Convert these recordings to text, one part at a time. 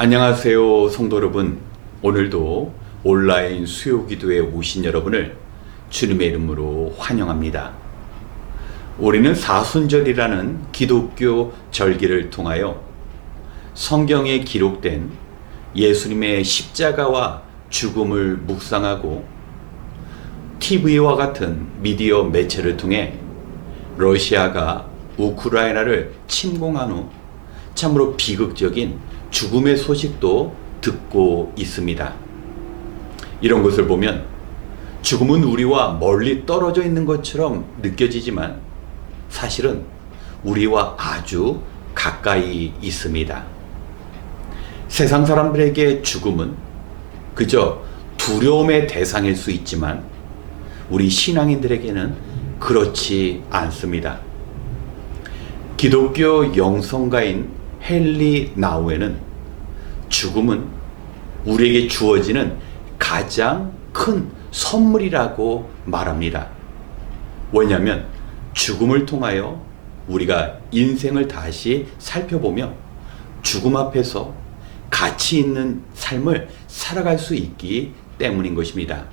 안녕하세요, 성도 여러분. 오늘도 온라인 수요 기도에 오신 여러분을 주님의 이름으로 환영합니다. 우리는 사순절이라는 기독교 절기를 통하여 성경에 기록된 예수님의 십자가와 죽음을 묵상하고 TV와 같은 미디어 매체를 통해 러시아가 우크라이나를 침공한 후 참으로 비극적인 죽음의 소식도 듣고 있습니다. 이런 것을 보면 죽음은 우리와 멀리 떨어져 있는 것처럼 느껴지지만 사실은 우리와 아주 가까이 있습니다. 세상 사람들에게 죽음은 그저 두려움의 대상일 수 있지만 우리 신앙인들에게는 그렇지 않습니다. 기독교 영성가인 헨리 나우에는 죽음은 우리에게 주어지는 가장 큰 선물이라고 말합니다. 왜냐하면 죽음을 통하여 우리가 인생을 다시 살펴보며 죽음 앞에서 가치 있는 삶을 살아갈 수 있기 때문인 것입니다.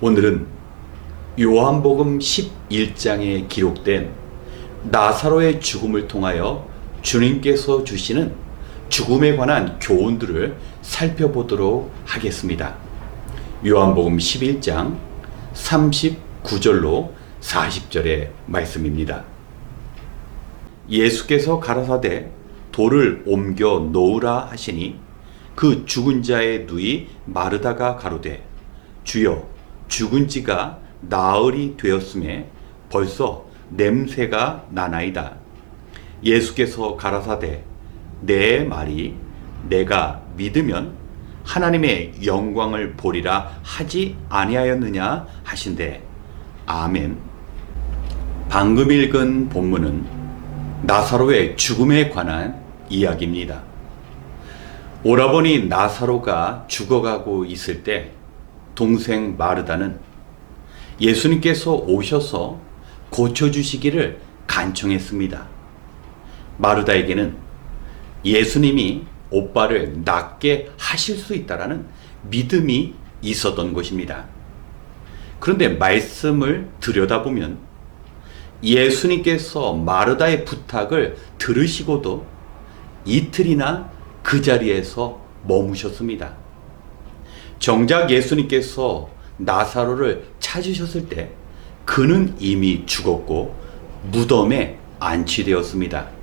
오늘은 요한복음 11장에 기록된 나사로의 죽음을 통하여 주님께서 주시는 죽음에 관한 교훈들을 살펴보도록 하겠습니다. 요한복음 11장 39절로 40절의 말씀입니다. 예수께서 가라사대 돌을 옮겨 놓으라 하시니 그 죽은 자의 누이 마르다가 가로되 주여 죽은 지가 나흘이 되었음에 벌써 냄새가 나나이다. 예수께서 가라사대 내 말이 내가 믿으면 하나님의 영광을 보리라 하지 아니하였느냐 하신대. 아멘. 방금 읽은 본문은 나사로의 죽음에 관한 이야기입니다. 오라버니 나사로가 죽어가고 있을 때 동생 마르다는 예수님께서 오셔서 고쳐주시기를 간청했습니다. 마르다에게는 예수님이 오빠를 낫게 하실 수 있다라는 믿음이 있었던 것입니다. 그런데 말씀을 들여다보면 예수님께서 마르다의 부탁을 들으시고도 이틀이나 그 자리에서 머무셨습니다. 정작 예수님께서 나사로를 찾으셨을 때 그는 이미 죽었고 무덤에 안치되었습니다.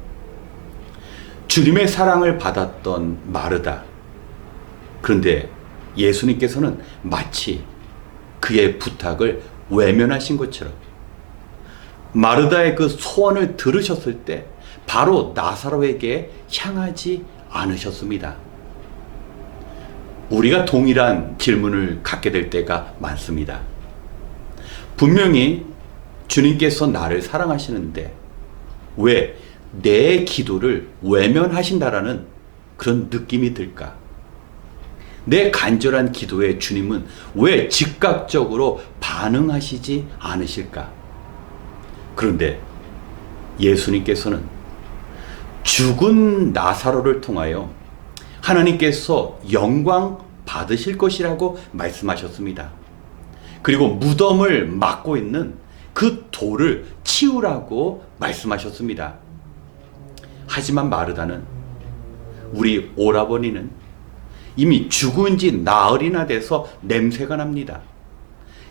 주님의 사랑을 받았던 마르다. 그런데 예수님께서는 마치 그의 부탁을 외면하신 것처럼 마르다의 그 소원을 들으셨을 때 바로 나사로에게 향하지 않으셨습니다. 우리가 동일한 질문을 갖게 될 때가 많습니다. 분명히 주님께서 나를 사랑하시는데 왜 내 기도를 외면하신다라는 그런 느낌이 들까? 내 간절한 기도에 주님은 왜 즉각적으로 반응하시지 않으실까? 그런데 예수님께서는 죽은 나사로를 통하여 하나님께서 영광 받으실 것이라고 말씀하셨습니다. 그리고 무덤을 막고 있는 그 돌을 치우라고 말씀하셨습니다. 하지만 마르다는 우리 오라버니는 이미 죽은 지 나흘이나 돼서 냄새가 납니다.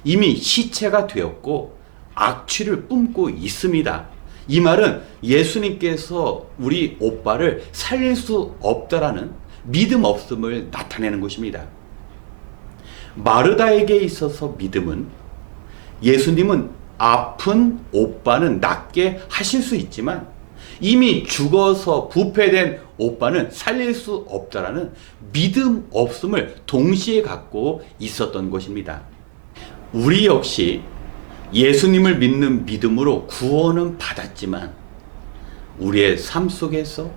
이미 시체가 되었고 악취를 뿜고 있습니다. 이 말은 예수님께서 우리 오빠를 살릴 수 없다라는 믿음 없음을 나타내는 것입니다. 마르다에게 있어서 믿음은 예수님은 아픈 오빠는 낫게 하실 수 있지만 이미 죽어서 부패된 오빠는 살릴 수 없다라는 믿음 없음을 동시에 갖고 있었던 것입니다. 우리 역시 예수님을 믿는 믿음으로 구원은 받았지만 우리의 삶 속에서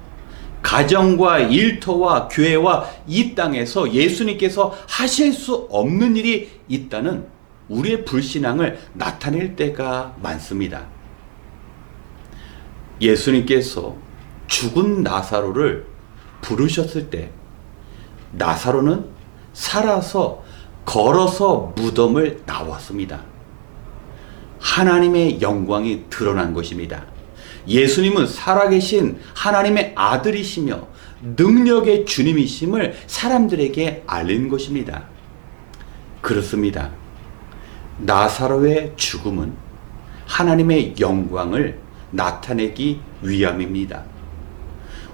가정과 일터와 교회와 이 땅에서 예수님께서 하실 수 없는 일이 있다는 우리의 불신앙을 나타낼 때가 많습니다. 예수님께서 죽은 나사로를 부르셨을 때 나사로는 살아서 걸어서 무덤을 나왔습니다. 하나님의 영광이 드러난 것입니다. 예수님은 살아계신 하나님의 아들이시며 능력의 주님이심을 사람들에게 알린 것입니다. 그렇습니다. 나사로의 죽음은 하나님의 영광을 나타내기 위함입니다.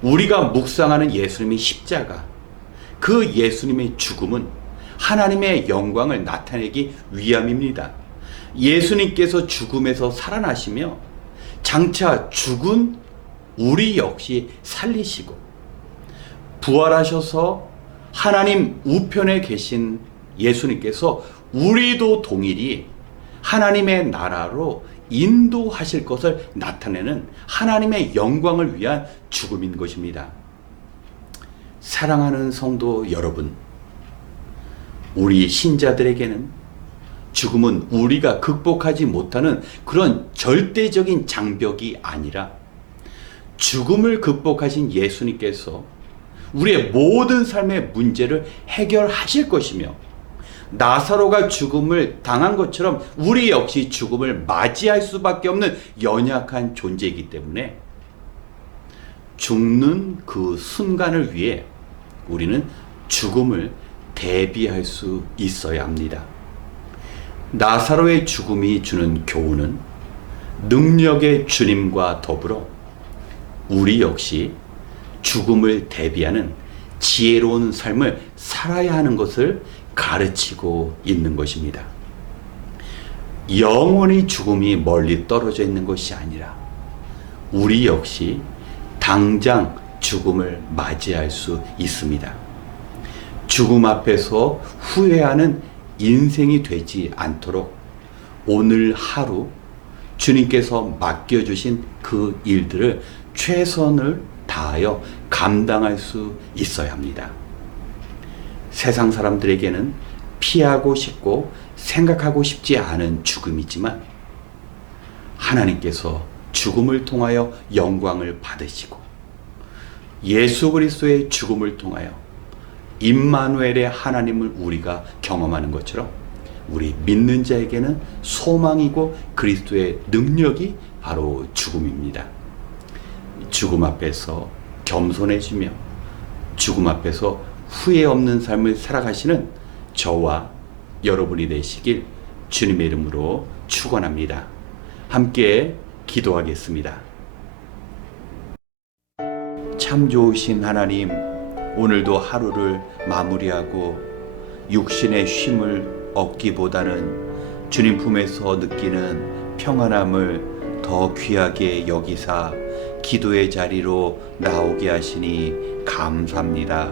우리가 묵상하는 예수님의 십자가, 그 예수님의 죽음은 하나님의 영광을 나타내기 위함입니다. 예수님께서 죽음에서 살아나시며 장차 죽은 우리 역시 살리시고 부활하셔서 하나님 우편에 계신 예수님께서 우리도 동일히 하나님의 나라로 인도하실 것을 나타내는 하나님의 영광을 위한 죽음인 것입니다. 사랑하는 성도 여러분, 우리 신자들에게는 죽음은 우리가 극복하지 못하는 그런 절대적인 장벽이 아니라 죽음을 극복하신 예수님께서 우리의 모든 삶의 문제를 해결하실 것이며 나사로가 죽음을 당한 것처럼 우리 역시 죽음을 맞이할 수밖에 없는 연약한 존재이기 때문에 죽는 그 순간을 위해 우리는 죽음을 대비할 수 있어야 합니다. 나사로의 죽음이 주는 교훈은 능력의 주님과 더불어 우리 역시 죽음을 대비하는 지혜로운 삶을 살아야 하는 것을 가르치고 있는 것입니다. 영원히 죽음이 멀리 떨어져 있는 것이 아니라 우리 역시 당장 죽음을 맞이할 수 있습니다. 죽음 앞에서 후회하는 인생이 되지 않도록 오늘 하루 주님께서 맡겨주신 그 일들을 최선을 다하여 감당할 수 있어야 합니다. 세상 사람들에게는 피하고 싶고 생각하고 싶지 않은 죽음이지만 하나님께서 죽음을 통하여 영광을 받으시고 예수 그리스도의 죽음을 통하여 임마누엘의 하나님을 우리가 경험하는 것처럼 우리 믿는 자에게는 소망이고 그리스도의 능력이 바로 죽음입니다. 죽음 앞에서 겸손해지며 죽음 앞에서 후회 없는 삶을 살아가시는 저와 여러분이 되시길 주님의 이름으로 축원합니다. 함께 기도하겠습니다. 참 좋으신 하나님, 오늘도 하루를 마무리하고 육신의 쉼을 얻기보다는 주님 품에서 느끼는 평안함을 더 귀하게 여기사 기도의 자리로 나오게 하시니 감사합니다.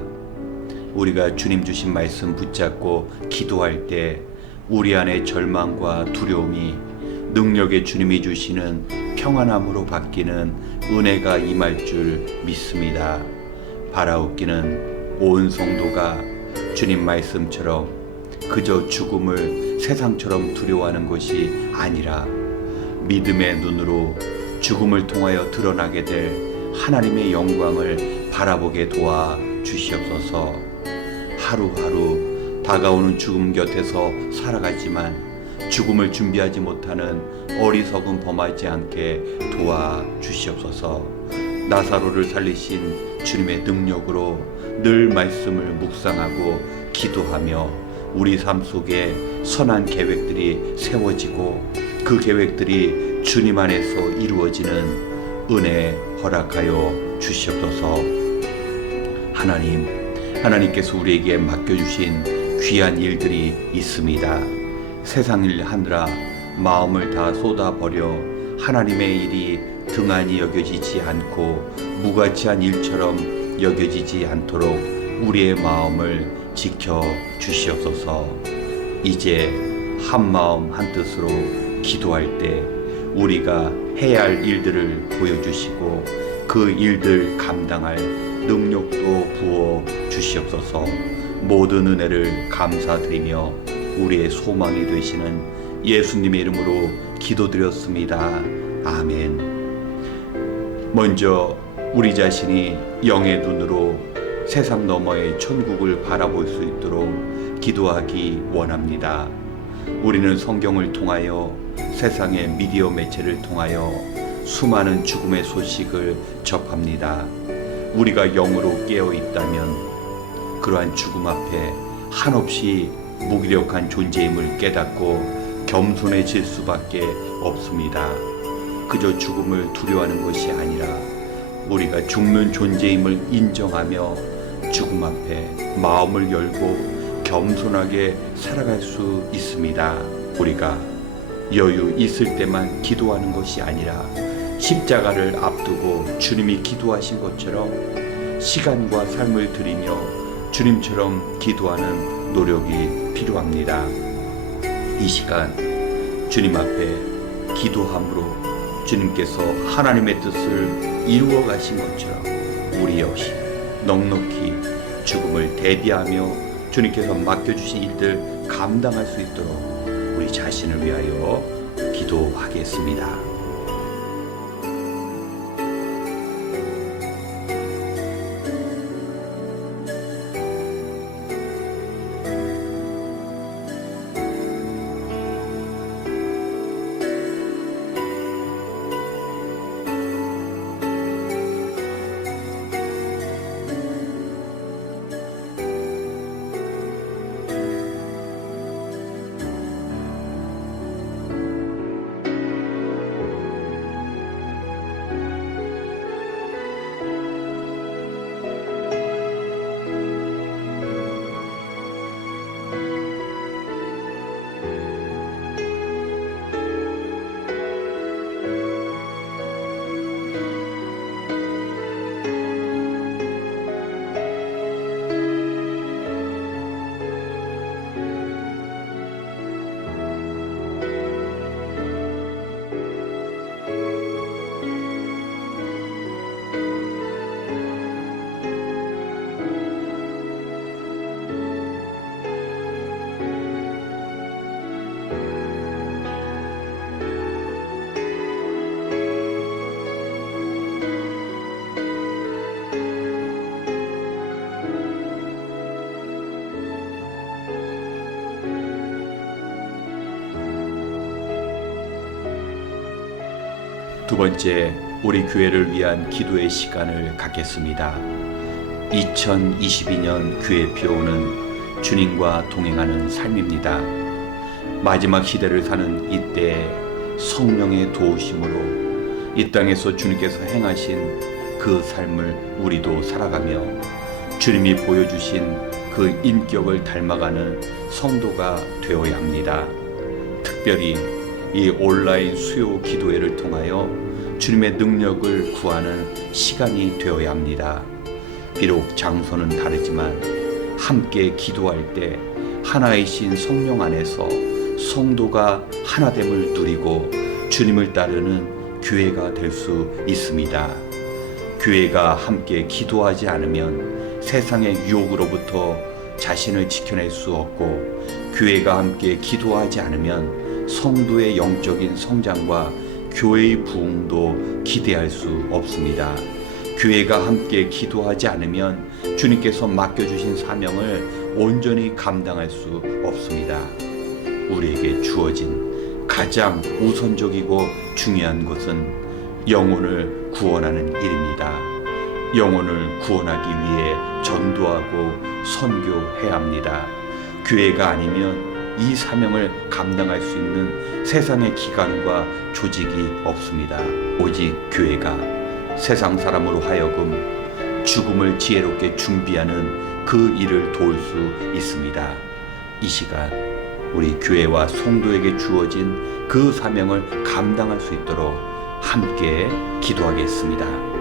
우리가 주님 주신 말씀 붙잡고 기도할 때 우리 안의 절망과 두려움이 능력의 주님이 주시는 평안함으로 바뀌는 은혜가 임할 줄 믿습니다. 바라옵기는 온 성도가 주님 말씀처럼 그저 죽음을 세상처럼 두려워하는 것이 아니라 믿음의 눈으로 죽음을 통하여 드러나게 될 하나님의 영광을 바라보게 도와 주시옵소서. 하루하루 다가오는 죽음 곁에서 살아가지만 죽음을 준비하지 못하는 어리석은 범하지 않게 도와 주시옵소서. 나사로를 살리신 주님의 능력으로 늘 말씀을 묵상하고 기도하며 우리 삶 속에 선한 계획들이 세워지고 그 계획들이 주님 안에서 이루어지는 은혜 허락하여 주시옵소서. 하나님께서 우리에게 맡겨주신 귀한 일들이 있습니다. 세상 일 하느라 마음을 다 쏟아버려 하나님의 일이 등한히 여겨지지 않고 무가치한 일처럼 여겨지지 않도록 우리의 마음을 지켜 주시옵소서. 이제 한 마음 한 뜻으로 기도할 때 우리가 해야 할 일들을 보여주시고 그 일들 감당할 능력도 부어 주시옵소서. 모든 은혜를 감사드리며 우리의 소망이 되시는 예수님의 이름으로 기도드렸습니다. 아멘. 먼저 우리 자신이 영의 눈으로 세상 너머의 천국을 바라볼 수 있도록 기도하기 원합니다. 우리는 성경을 통하여 세상의 미디어 매체를 통하여 수많은 죽음의 소식을 접합니다. 우리가 영으로 깨어 있다면 그러한 죽음 앞에 한없이 무기력한 존재임을 깨닫고 겸손해질 수밖에 없습니다. 그저 죽음을 두려워하는 것이 아니라 우리가 죽는 존재임을 인정하며 죽음 앞에 마음을 열고 겸손하게 살아갈 수 있습니다. 우리가 여유 있을 때만 기도하는 것이 아니라 십자가를 앞두고 주님이 기도하신 것처럼 시간과 삶을 들이며 주님처럼 기도하는 노력이 필요합니다. 이 시간 주님 앞에 기도함으로 주님께서 하나님의 뜻을 이루어 가신 것처럼 우리 역시 넉넉히 죽음을 대비하며 주님께서 맡겨주신 일들 감당할 수 있도록 우리 자신을 위하여 기도하겠습니다. 두 번째, 우리 교회를 위한 기도의 시간을 갖겠습니다. 2022년 교회 표어는 주님과 동행하는 삶입니다. 마지막 시대를 사는 이때 성령의 도우심으로 이 땅에서 주님께서 행하신 그 삶을 우리도 살아가며 주님이 보여주신 그 인격을 닮아가는 성도가 되어야 합니다. 특별히 이 온라인 수요 기도회를 통하여 주님의 능력을 구하는 시간이 되어야 합니다. 비록 장소는 다르지만 함께 기도할 때 하나이신 성령 안에서 성도가 하나됨을 누리고 주님을 따르는 교회가 될 수 있습니다. 교회가 함께 기도하지 않으면 세상의 유혹으로부터 자신을 지켜낼 수 없고, 교회가 함께 기도하지 않으면 성도의 영적인 성장과 교회의 부흥도 기대할 수 없습니다. 교회가 함께 기도하지 않으면 주님께서 맡겨주신 사명을 온전히 감당할 수 없습니다. 우리에게 주어진 가장 우선적이고 중요한 것은 영혼을 구원하는 일입니다. 영혼을 구원하기 위해 전도하고 선교해야 합니다. 교회가 아니면 이 사명을 감당할 수 있는 세상의 기관과 조직이 없습니다. 오직 교회가 세상 사람으로 하여금 죽음을 지혜롭게 준비하는 그 일을 도울 수 있습니다. 이 시간 우리 교회와 성도에게 주어진 그 사명을 감당할 수 있도록 함께 기도하겠습니다.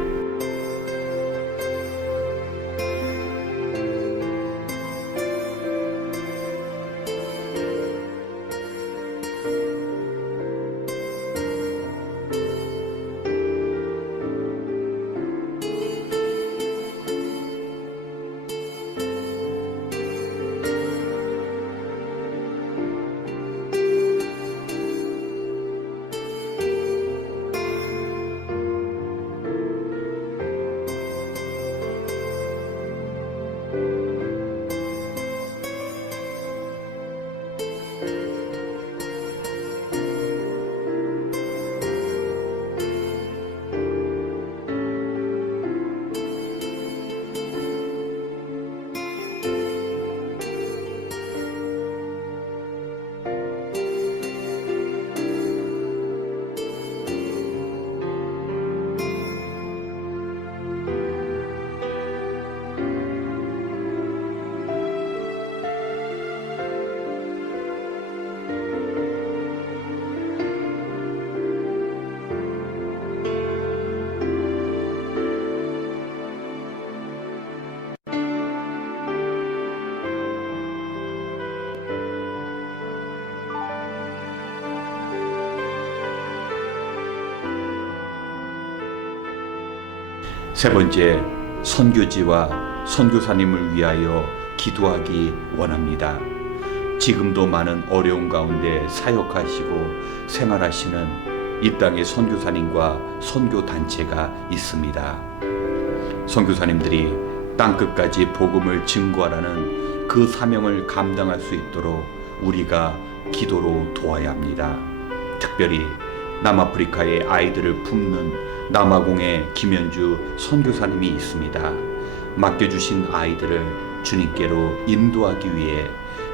세 번째, 선교지와 선교사님을 위하여 기도하기 원합니다. 지금도 많은 어려움 가운데 사역하시고 생활하시는 이 땅의 선교사님과 선교단체가 있습니다. 선교사님들이 땅끝까지 복음을 증거하라는 그 사명을 감당할 수 있도록 우리가 기도로 도와야 합니다. 특별히 남아프리카의 아이들을 품는 남아공의 김현주 선교사님이 있습니다. 맡겨주신 아이들을 주님께로 인도하기 위해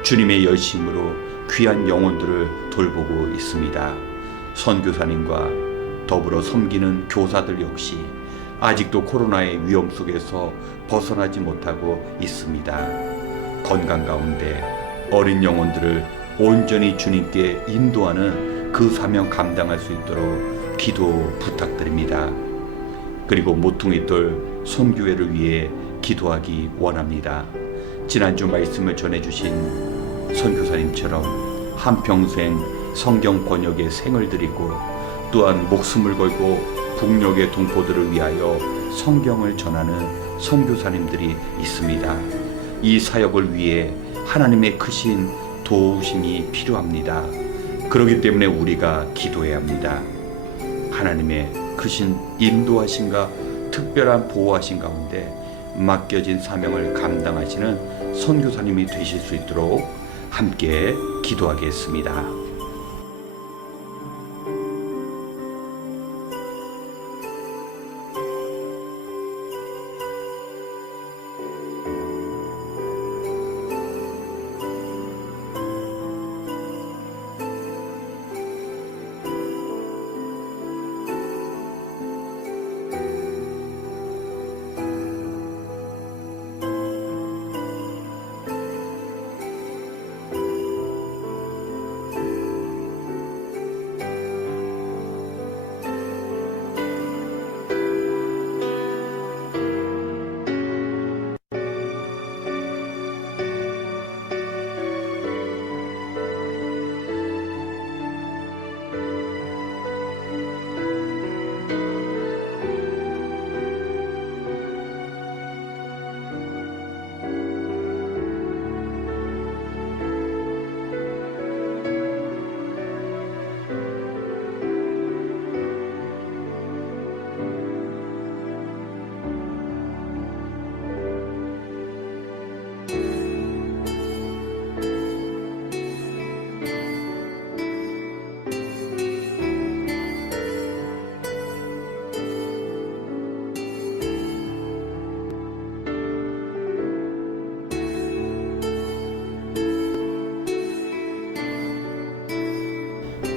주님의 열심으로 귀한 영혼들을 돌보고 있습니다. 선교사님과 더불어 섬기는 교사들 역시 아직도 코로나의 위험 속에서 벗어나지 못하고 있습니다. 건강 가운데 어린 영혼들을 온전히 주님께 인도하는 그 사명 감당할 수 있도록 기도 부탁드립니다. 그리고 모퉁이돌 선교회를 위해 기도하기 원합니다. 지난주 말씀을 전해주신 선교사님처럼 한평생 성경 번역에 생을 들이고 또한 목숨을 걸고 북녘의 동포들을 위하여 성경을 전하는 선교사님들이 있습니다. 이 사역을 위해 하나님의 크신 도우심이 필요합니다. 그렇기 때문에 우리가 기도해야 합니다. 하나님의 크신 인도하심과 특별한 보호하심 가운데 맡겨진 사명을 감당하시는 선교사님이 되실 수 있도록 함께 기도하겠습니다.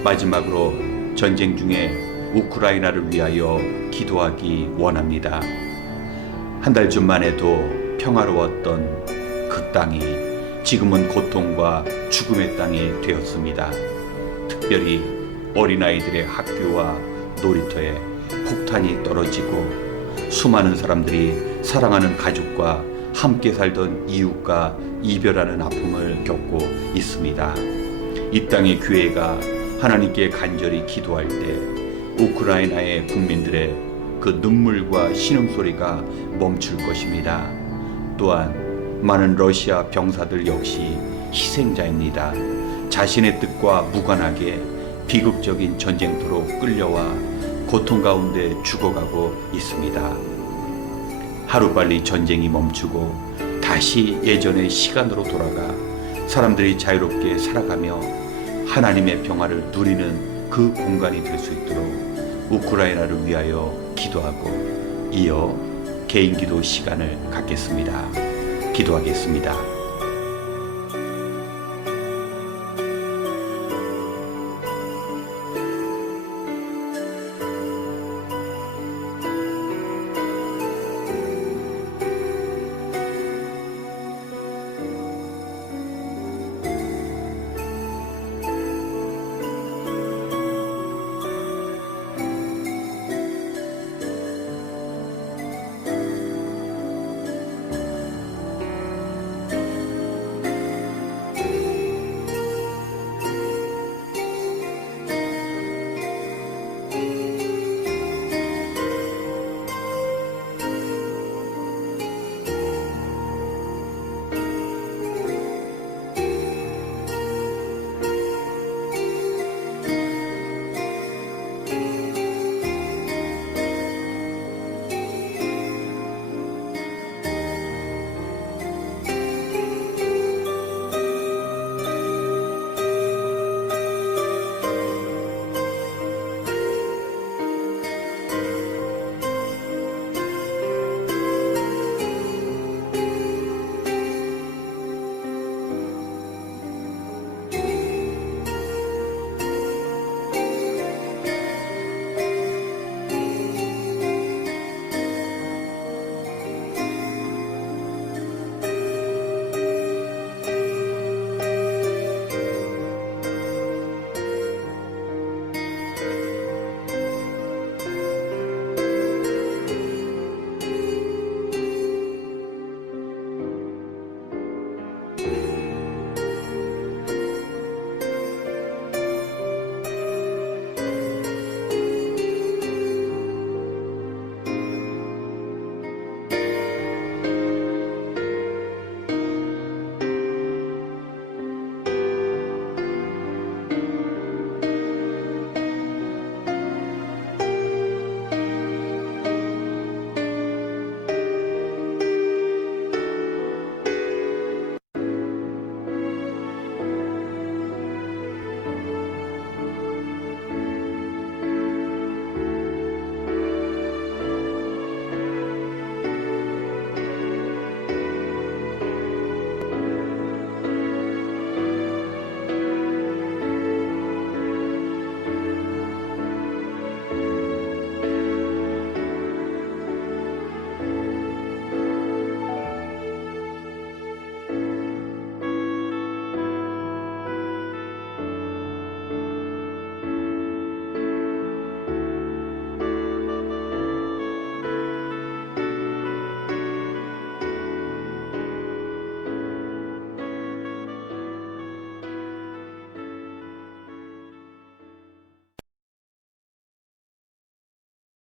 마지막으로 전쟁 중에 우크라이나를 위하여 기도하기 원합니다. 한 달 전만 해도 평화로웠던 그 땅이 지금은 고통과 죽음의 땅이 되었습니다. 특별히 어린아이들의 학교와 놀이터에 폭탄이 떨어지고 수많은 사람들이 사랑하는 가족과 함께 살던 이웃과 이별하는 아픔을 겪고 있습니다. 이 땅의 교회가 하나님께 간절히 기도할 때 우크라이나의 국민들의 그 눈물과 신음소리가 멈출 것입니다. 또한 많은 러시아 병사들 역시 희생자입니다. 자신의 뜻과 무관하게 비극적인 전쟁터로 끌려와 고통 가운데 죽어가고 있습니다. 하루빨리 전쟁이 멈추고 다시 예전의 시간으로 돌아가 사람들이 자유롭게 살아가며 하나님의 평화를 누리는 그 공간이 될 수 있도록 우크라이나를 위하여 기도하고 이어 개인 기도 시간을 갖겠습니다. 기도하겠습니다.